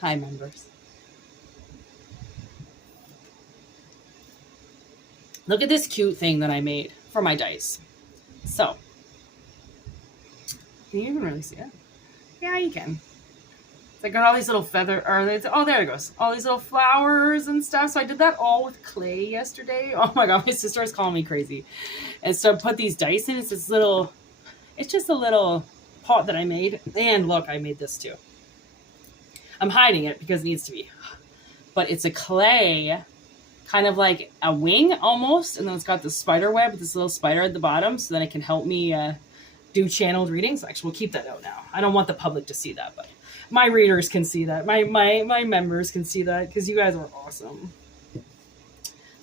Hi, members. Look at this cute thing that I made for my dice. So, can you even really see it? Yeah, you can. I got all these little oh, there it goes. All these little flowers and stuff. So I did that all with clay yesterday. Oh my God, my sister is calling me crazy. And so I put these dice in. It's just a little pot that I made. And look, I made this too. I'm hiding it because it needs to be. But it's a clay, kind of like a wing almost. And then it's got this spider web with this little spider at the bottom. So then it can help me do channeled readings. Actually, we'll keep that out now. I don't want the public to see that, but my readers can see that. My members can see that because you guys are awesome.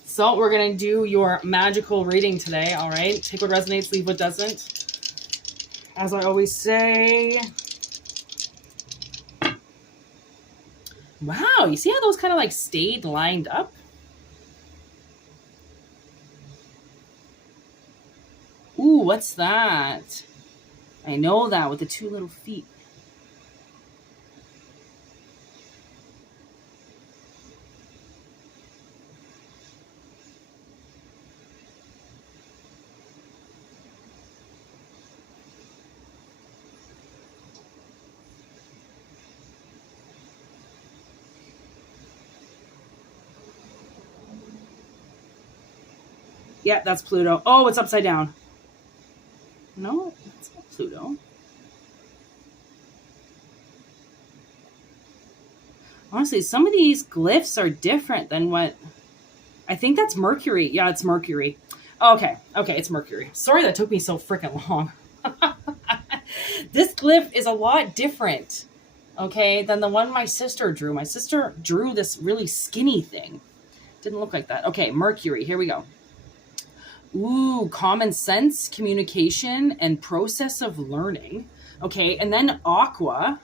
So we're going to do your magical reading today, all right? Take what resonates, leave what doesn't. As I always say. Wow, you see how those kind of like stayed lined up? Ooh, what's that? I know that with the two little feet. Yeah, that's Pluto. Oh, it's upside down. No, that's not Pluto. Honestly, some of these glyphs are different than what... I think that's Mercury. Yeah, it's Mercury. Okay, it's Mercury. Sorry that took me so freaking long. This glyph is a lot different, okay, than the one my sister drew. My sister drew this really skinny thing. Didn't look like that. Okay, Mercury. Here we go. Ooh, common sense, communication, and process of learning. Okay, and then Aqua.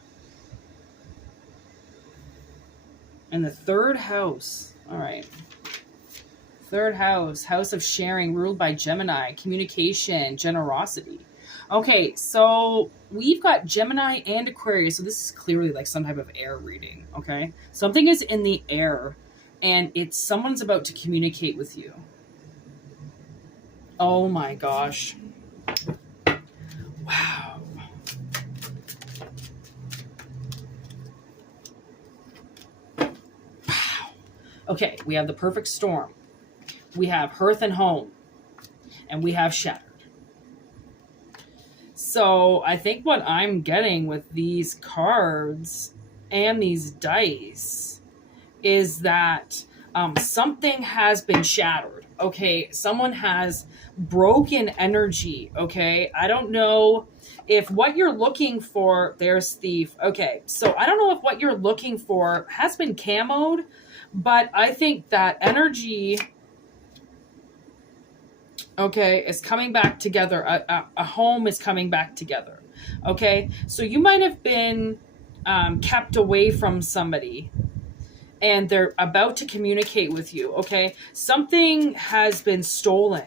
And the third house. All right. Third house, house of sharing, ruled by Gemini, communication, generosity. Okay, so we've got Gemini and Aquarius. So this is clearly like some type of air reading, okay? Something is in the air, and it's someone's about to communicate with you. Oh my gosh. Wow. Wow. Okay, we have the perfect storm. We have hearth and home. And we have shattered. So I think what I'm getting with these cards and these dice is that something has been shattered. Okay, someone has broken energy. Okay, I don't know if what you're looking for, there's thief. Okay, so I don't know if what you're looking for has been camoed, but I think that energy, okay, is coming back together. A home is coming back together. Okay, so you might have been kept away from somebody and they're about to communicate with you, okay? Something has been stolen.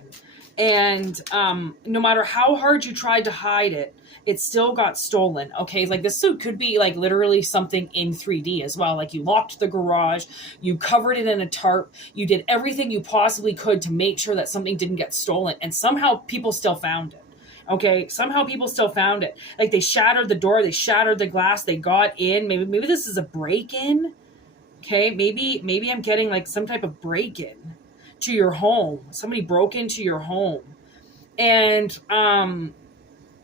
And no matter how hard you tried to hide it, it still got stolen, okay? Like this suit could be like literally something in 3D as well. Like you locked the garage, you covered it in a tarp, you did everything you possibly could to make sure that something didn't get stolen. And somehow people still found it. Okay, somehow people still found it. Like they shattered the door, they shattered the glass, they got in. Maybe this is a break-in. Okay, maybe I'm getting like some type of break-in to your home. Somebody broke into your home and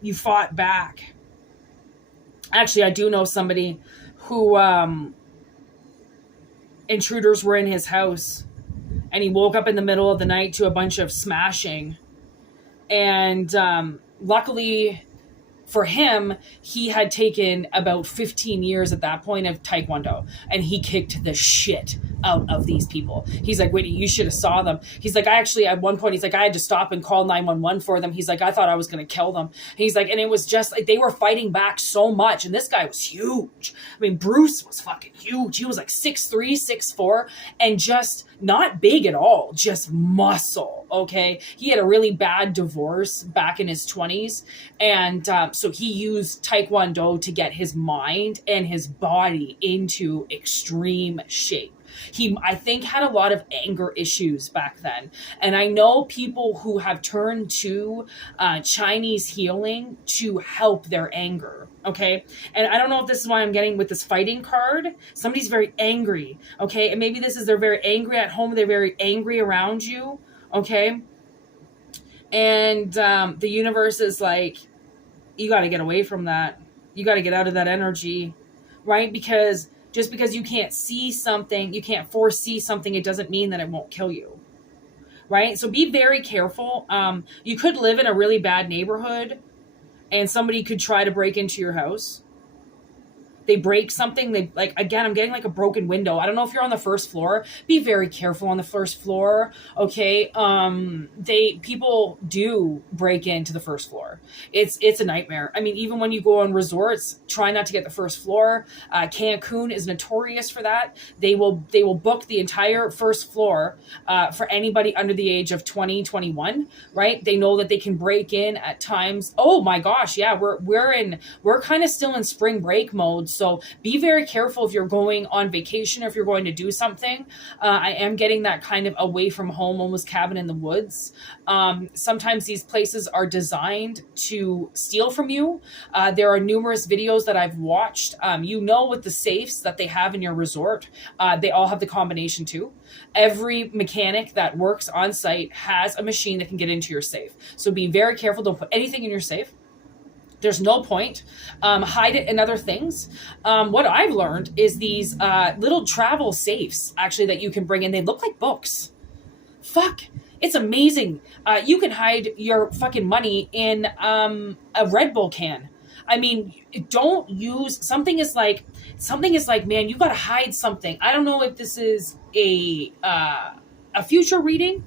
you fought back. Actually, I do know somebody who intruders were in his house and he woke up in the middle of the night to a bunch of smashing. And luckily for him, he had taken about 15 years at that point of Taekwondo, and he kicked the shit out of these people. He's like, Whitney, you should have saw them. He's like, I actually, at one point, he's like, I had to stop and call 911 for them. He's like, I thought I was going to kill them. He's like, and it was just like, they were fighting back so much. And this guy was huge. I mean, Bruce was fucking huge. He was like 6'3", 6'4", and just not big at all, just muscle. Okay. He had a really bad divorce back in his 20s. And so he used Taekwondo to get his mind and his body into extreme shape. He, I think, had a lot of anger issues back then. And I know people who have turned to Chinese healing to help their anger. Okay. And I don't know if this is why I'm getting with this fighting card. Somebody's very angry. Okay. And maybe this is they're very angry at home. They're very angry around you. Okay. And the universe is like, you got to get away from that. You got to get out of that energy. Right? Because just because you can't see something, you can't foresee something, it doesn't mean that it won't kill you. Right? So be very careful. You could live in a really bad neighborhood and somebody could try to break into your house. They break something. They like, again, I'm getting like a broken window. I don't know if you're on the first floor. Be very careful on the first floor. Okay. People do break into the first floor. It's a nightmare. I mean, even when you go on resorts, try not to get the first floor. Cancun is notorious for that. They will book the entire first floor for anybody under the age of 20, 21, right? They know that they can break in at times. Oh my gosh. Yeah. We're kind of still in spring break mode. So be very careful if you're going on vacation or if you're going to do something. I am getting that kind of away from home, almost cabin in the woods. Sometimes these places are designed to steal from you. There are numerous videos that I've watched. With the safes that they have in your resort, they all have the combination too. Every mechanic that works on site has a machine that can get into your safe. So be very careful. Don't put anything in your safe. There's no point. Hide it in other things. What I've learned is these little travel safes, actually, that you can bring in. They look like books. Fuck. It's amazing. You can hide your fucking money in a Red Bull can. I mean, don't use... Something is like, man, you got to hide something. I don't know if this is a future reading,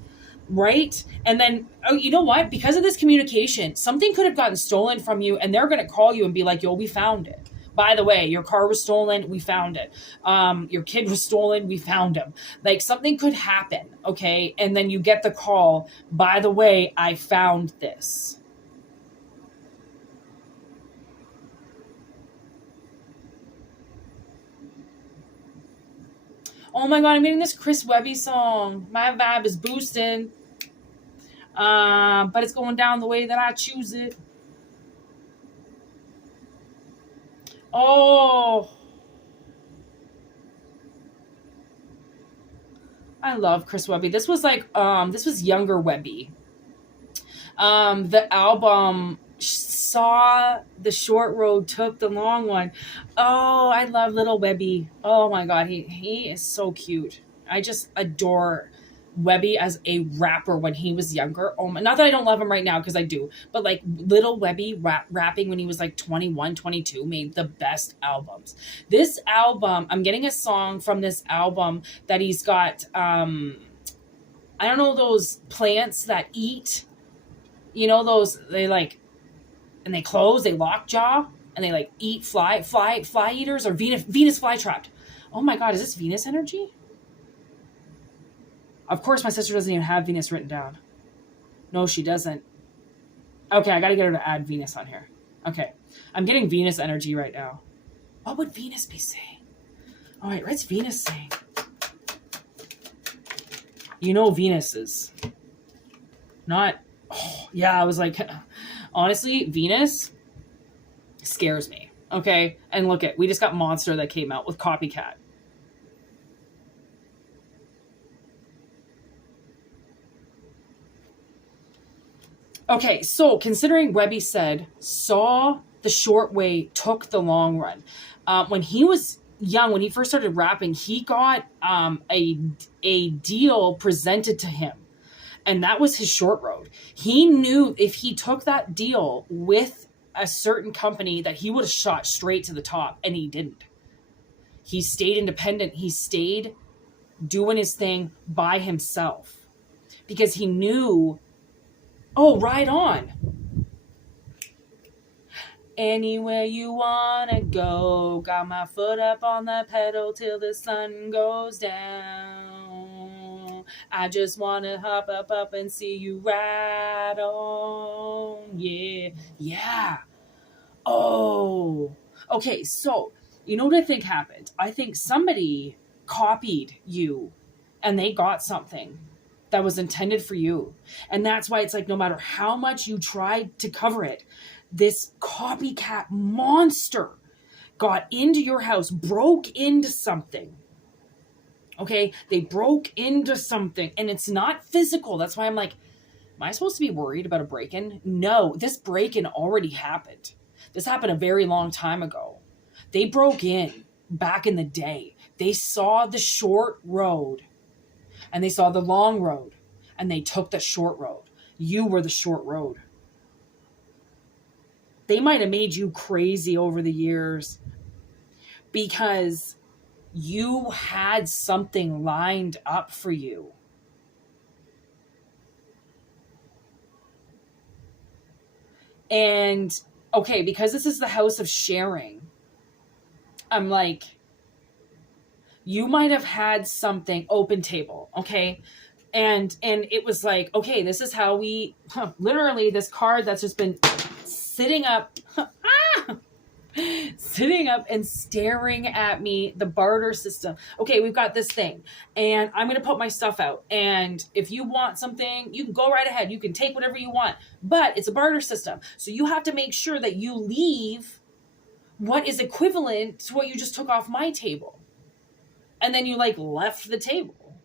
right? And then, oh, you know what? Because of this communication, something could have gotten stolen from you, and they're going to call you and be like, yo, we found it. By the way, your car was stolen. We found it. Your kid was stolen. We found him. Like, something could happen, okay? And then you get the call, by the way, I found this. Oh my God, I'm getting this Chris Webby song. My vibe is boosting. But it's going down the way that I choose it. Oh. I love Chris Webby. This was like, this was younger Webby. The album Saw the Short Road, Took the Long One. Oh, I love little Webby. Oh my God, he is so cute. I just adore Webby as a rapper when he was younger. Oh my, not that I don't love him right now, because I do, but like little Webby rapping when he was like 21, 22 made the best albums. This album, I'm getting a song from this album that he's got, I don't know, those plants that eat, you know, those, they like, and they close, they lockjaw, and they like eat fly eaters, or Venus flytrap. Oh my God, is this Venus energy? Of course, my sister doesn't even have Venus written down. No, she doesn't. Okay, I got to get her to add Venus on here. Okay, I'm getting Venus energy right now. What would Venus be saying? All right, what's Venus saying? You know Venus is not... Oh, yeah, I was like... Honestly, Venus scares me. Okay, and look at... We just got Monster that came out with Copycat. Okay, so considering Webby said, saw the short way, took the long run. When he was young, when he first started rapping, he got a deal presented to him. And that was his short road. He knew if he took that deal with a certain company that he would have shot straight to the top, and he didn't. He stayed independent. He stayed doing his thing by himself because he knew, oh, right on. Anywhere you wanna go, got my foot up on the pedal till the sun goes down. I just wanna hop up and see you ride on. Yeah, yeah. Oh, okay. So, you know what I think happened? I think somebody copied you and they got something that was intended for you. And that's why it's like, no matter how much you tried to cover it, this copycat monster got into your house, broke into something. Okay? They broke into something and it's not physical. That's why I'm like, am I supposed to be worried about a break-in? No, this break-in already happened. This happened a very long time ago. They broke in back in the day. They saw the short road and they saw the long road and they took the short road. You were the short road. They might have made you crazy over the years because you had something lined up for you. And okay, because this is the house of sharing, I'm like, you might have had something open table, okay? And it was like, okay, this is how we, literally this card that's just been sitting up, sitting up and staring at me, the barter system. Okay, we've got this thing and I'm going to put my stuff out. And if you want something, you can go right ahead. You can take whatever you want, but it's a barter system. So you have to make sure that you leave what is equivalent to what you just took off my table. And then you like left the table,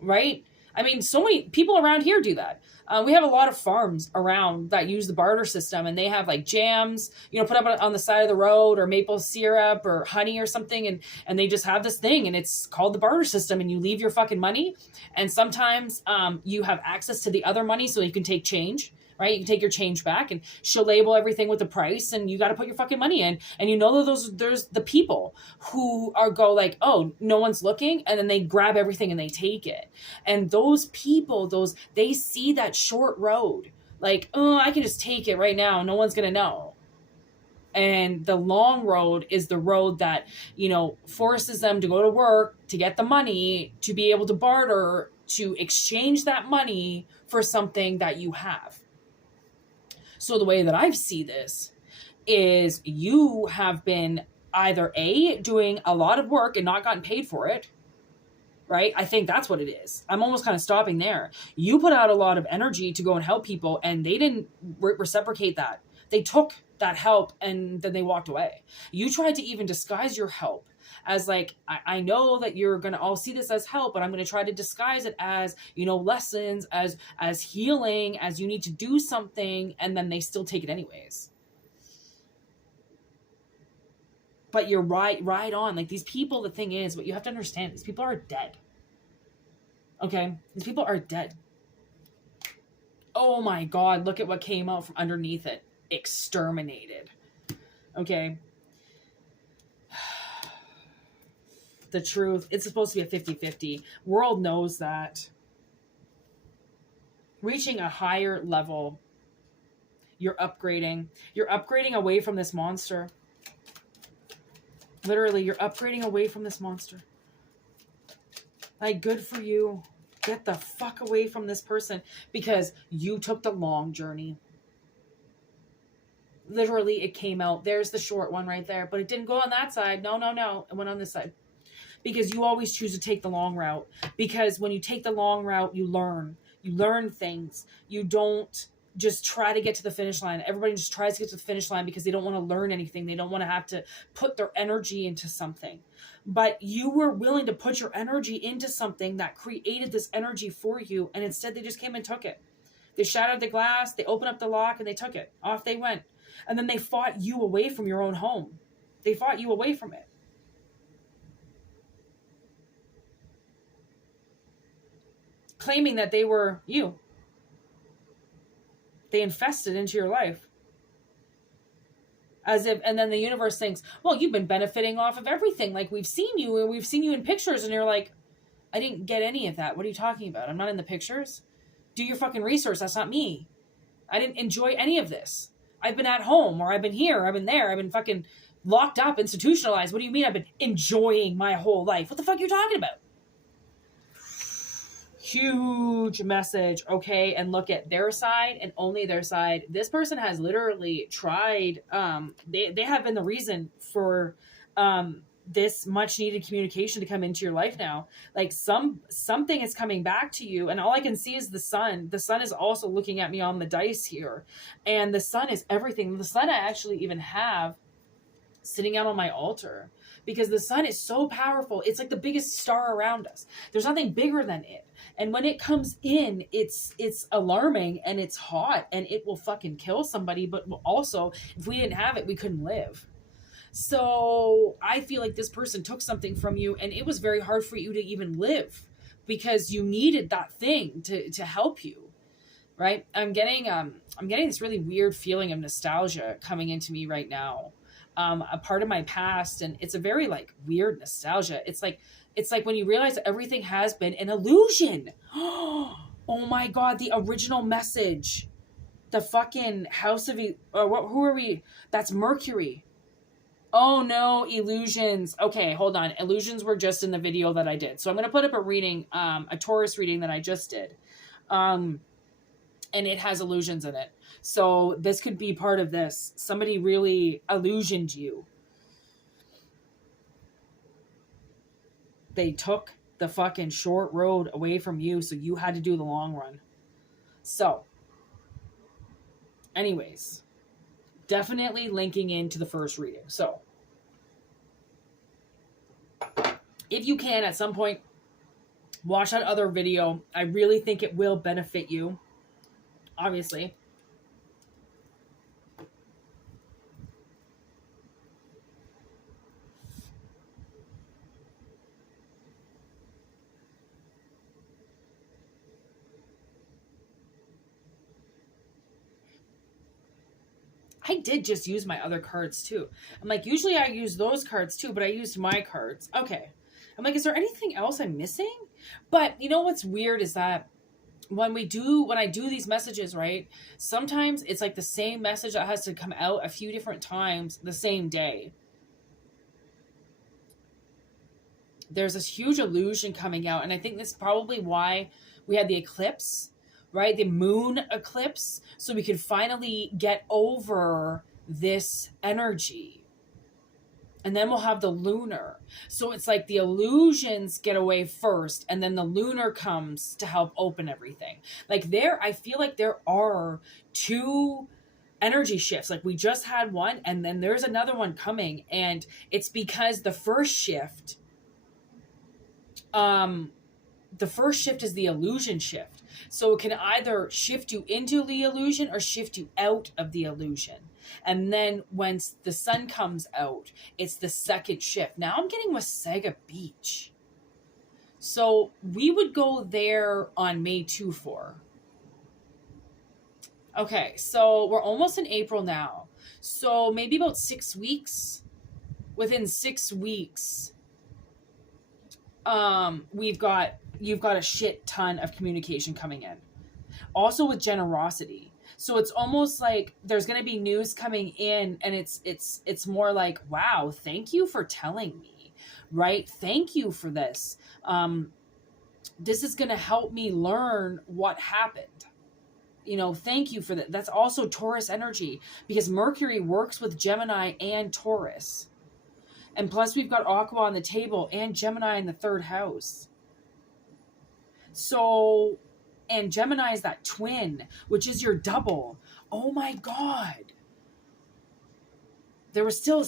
right? I mean, so many people around here do that. We have a lot of farms around that use the barter system, and they have like jams, you know, put up on the side of the road, or maple syrup or honey or something. And they just have this thing and it's called the barter system, and you leave your fucking money. And sometimes you have access to the other money so you can take change. Right? You can take your change back and she'll label everything with the price and you got to put your fucking money in. And you know that there's the people who go like, oh, no one's looking. And then they grab everything and they take it. And those people, they see that short road. Like, oh, I can just take it right now. No one's going to know. And the long road is the road that, you know, forces them to go to work, to get the money, to be able to barter, to exchange that money for something that you have. So the way that I see this is you have been either A, doing a lot of work and not gotten paid for it, right? I think that's what it is. I'm almost kind of stopping there. You put out a lot of energy to go and help people and they didn't reciprocate that. They took that help and then they walked away. You tried to even disguise your help as like, I know that you're going to all see this as help, but I'm going to try to disguise it as, you know, lessons, as healing, as you need to do something. And then they still take it anyways. But you're right on. Like these people, the thing is, what you have to understand, these people are dead. Okay? These people are dead. Oh my God, look at what came out from underneath it. Exterminated. Okay? The truth. It's supposed to be a 50-50. World knows that. Reaching a higher level, you're upgrading. You're upgrading away from this monster. Literally, you're upgrading away from this monster. Like, good for you. Get the fuck away from this person because you took the long journey. Literally, it came out. There's the short one right there, but it didn't go on that side. No. It went on this side. Because you always choose to take the long route. Because when you take the long route, you learn. You learn things. You don't just try to get to the finish line. Everybody just tries to get to the finish line because they don't want to learn anything. They don't want to have to put their energy into something. But you were willing to put your energy into something that created this energy for you. And instead, they just came and took it. They shattered the glass. They opened up the lock and they took it. Off they went. And then they fought you away from your own home. They fought you away from it. Claiming that they were you. They infested into your life. As if, and then the universe thinks, well, you've been benefiting off of everything. Like we've seen you in pictures and you're like, I didn't get any of that. What are you talking about? I'm not in the pictures. Do your fucking research. That's not me. I didn't enjoy any of this. I've been at home, or I've been here, I've been there, I've been fucking locked up, institutionalized. What do you mean I've been enjoying my whole life? What the fuck are you talking about? Huge message, okay? And look at their side and only their side. This person has literally tried, they have been the reason for this much needed communication to come into your life now. Like something is coming back to you, and all I can see is the sun. The sun is also looking at me on the dice here, and the sun is everything. The sun I actually even have sitting out on my altar, because the sun is so powerful. It's like the biggest star around us. There's nothing bigger than it. And when it comes in, it's alarming, and it's hot, and it will fucking kill somebody. But also, if we didn't have it, we couldn't live. So I feel like this person took something from you, and it was very hard for you to even live, because you needed that thing to help you. Right? I'm getting this really weird feeling of nostalgia coming into me right now. A part of my past, and it's a very like weird nostalgia. It's like when you realize that everything has been an illusion. Oh my God, the original message. The fucking house of who are we? That's Mercury. Oh no, illusions. Okay, hold on. Illusions were just in the video that I did. So I'm going to put up a reading, a Taurus reading that I just did. And it has illusions in it. So this could be part of this. Somebody really illusioned you. They took the fucking short road away from you, so you had to do the long run. So, anyways, definitely linking into the first reading. So, if you can, at some point, watch that other video. I really think it will benefit you. Obviously. I did just use my other cards too. I'm like, usually I use those cards too, but I used my cards. Okay. I'm like, is there anything else I'm missing? But you know what's weird is that when I do these messages, right, sometimes it's like the same message that has to come out a few different times the same day. There's this huge illusion coming out, and I think this is probably why we had the eclipse, right? The moon eclipse, so we could finally get over this energy. And then we'll have the lunar. So it's like the illusions get away first, and then the lunar comes to help open everything. Like I feel like there are two energy shifts. Like we just had one, and then there's another one coming. And it's because the first shift is the illusion shift. So it can either shift you into the illusion or shift you out of the illusion. And then once the sun comes out, it's the second shift. Now I'm getting Wasaga Beach. So we would go there on May 2-4. Okay, so we're almost in April now. So maybe about 6 weeks. Within 6 weeks, you've got a shit ton of communication coming in. Also with generosity. So it's almost like there's going to be news coming in, and it's more like, wow, thank you for telling me, right? Thank you for this. This is going to help me learn what happened. You know, thank you for that. That's also Taurus energy, because Mercury works with Gemini and Taurus. And plus we've got Aqua on the table and Gemini in the third house. So, and Gemini is that twin, which is your double. Oh my God. There was still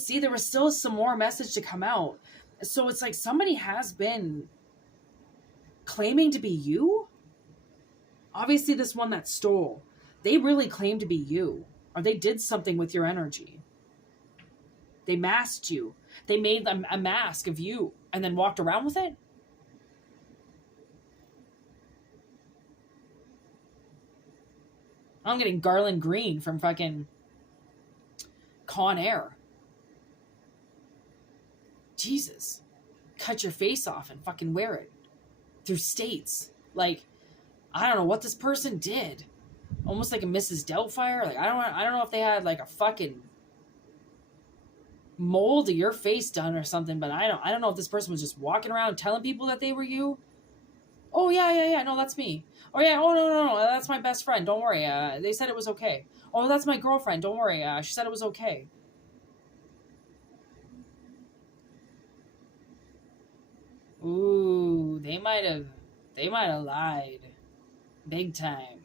some more message to come out. So it's like somebody has been claiming to be you. Obviously this one that stole, they really claim to be you, or they did something with your energy. They masked you. They made a mask of you and then walked around with it. I'm getting Garland Green from fucking Con Air. Jesus. Cut your face off and fucking wear it. through states. Like, I don't know what this person did. Almost like a Mrs. Doubtfire. Like, I don't know if they had like a fucking mold of your face done or something, but I don't know if this person was just walking around telling people that they were you. Oh yeah, no, that's me. Oh yeah, oh no, that's my best friend. Don't worry. They said it was okay. Oh, that's my girlfriend. Don't worry. She said it was okay. Ooh, they might have lied. Big time.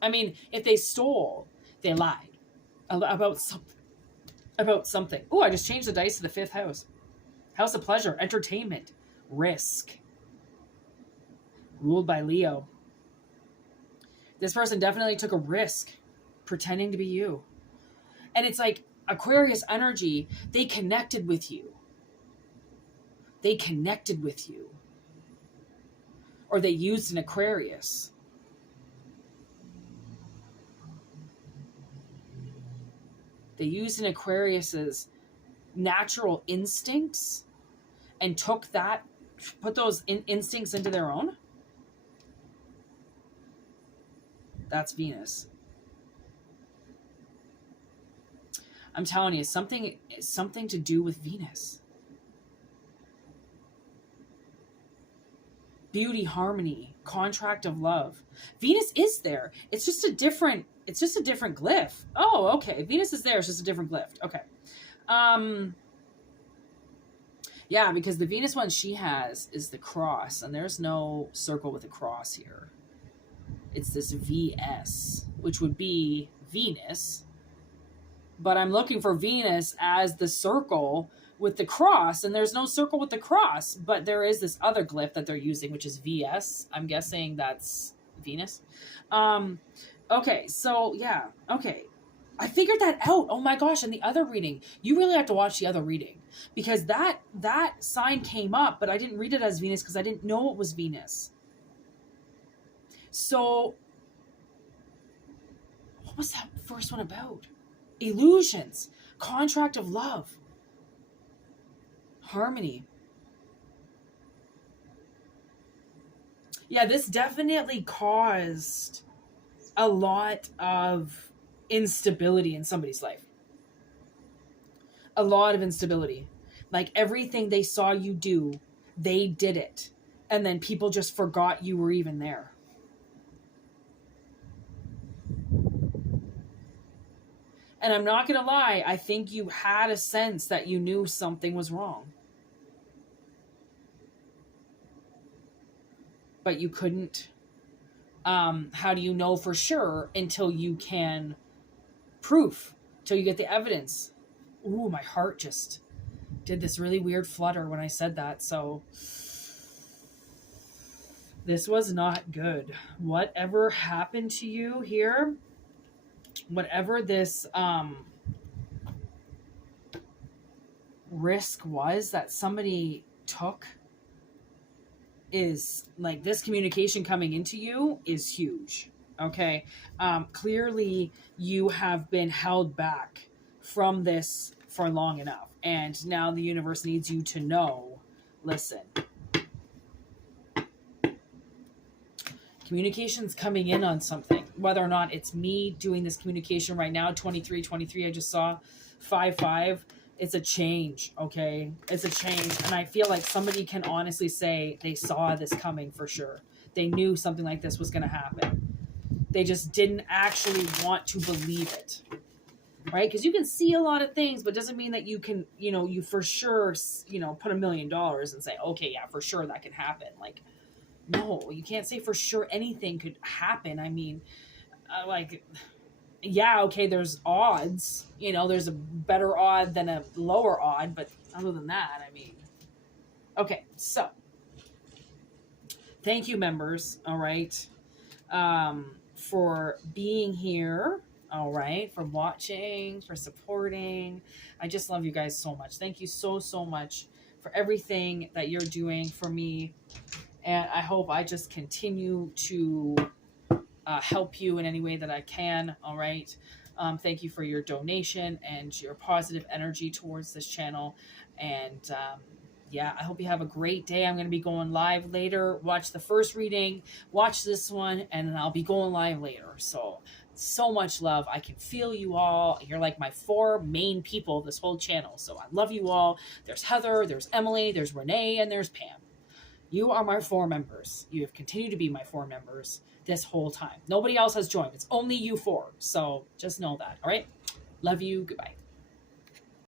I mean, if they stole, they lied about something. About something. Oh, I just changed the dice to the 5th house. House of pleasure, entertainment, risk. Ruled by Leo. This person definitely took a risk pretending to be you. And it's like Aquarius energy, they connected with you. They connected with you. Or they used an Aquarius. They used an Aquarius's natural instincts and put those instincts into their own. That's Venus. I'm telling you, something to do with Venus. Beauty, harmony, contract of love. Venus is there. It's just a different glyph. Oh, okay. Venus is there. It's just a different glyph. Okay. Yeah, because the Venus one she has is the cross, and there's no circle with a cross here. It's this VS, which would be Venus. But I'm looking for Venus as the circle with the cross, and there's no circle with the cross, but there is this other glyph that they're using, which is VS. I'm guessing that's Venus. Okay, so yeah, okay. I figured that out. Oh my gosh, and the other reading. You really have to watch the other reading, because that sign came up, but I didn't read it as Venus because I didn't know it was Venus. So, what was that first one about? Illusions, contract of love, harmony. Yeah, this definitely caused a lot of instability in somebody's life. A lot of instability. Like everything they saw you do, they did it. And then people just forgot you were even there. And I'm not going to lie, I think you had a sense that you knew something was wrong. But you couldn't. How do you know for sure until you can proof, till you get the evidence? Ooh, my heart just did this really weird flutter when I said that. So this was not good. Whatever happened to you here, whatever this risk was that somebody took, is like, this communication coming into you is huge. Okay. Clearly you have been held back from this for long enough. And now the universe needs you to know, listen, communication's coming in on something, whether or not it's me doing this communication right now. 23, I just saw 5-5. It's a change. Okay. It's a change. And I feel like somebody can honestly say they saw this coming for sure. They knew something like this was going to happen. They just didn't actually want to believe it. Right? Because you can see a lot of things, but doesn't mean that you can, you for sure, put $1 million and say, okay, yeah, for sure that can happen. Like, no, you can't say for sure anything could happen. I mean, yeah, okay, there's odds, there's a better odd than a lower odd, but other than that, I mean, okay, so thank you, members, all right, for being here, all right, for watching, for supporting. I just love you guys so much. Thank you so, so much for everything that you're doing for me, and I hope I just continue to help you in any way that I can. All right. Thank you for your donation and your positive energy towards this channel. And yeah, I hope you have a great day. I'm going to be going live later. Watch the first reading, watch this one, and then I'll be going live later. So much love. I can feel you all. You're like my 4 main people of this whole channel. So I love you all. There's Heather, there's Emily, there's Renee, and there's Pam. You are my 4 members. You have continued to be my 4 members this whole time. Nobody else has joined. It's only you 4. So just know that. All right. Love you. Goodbye.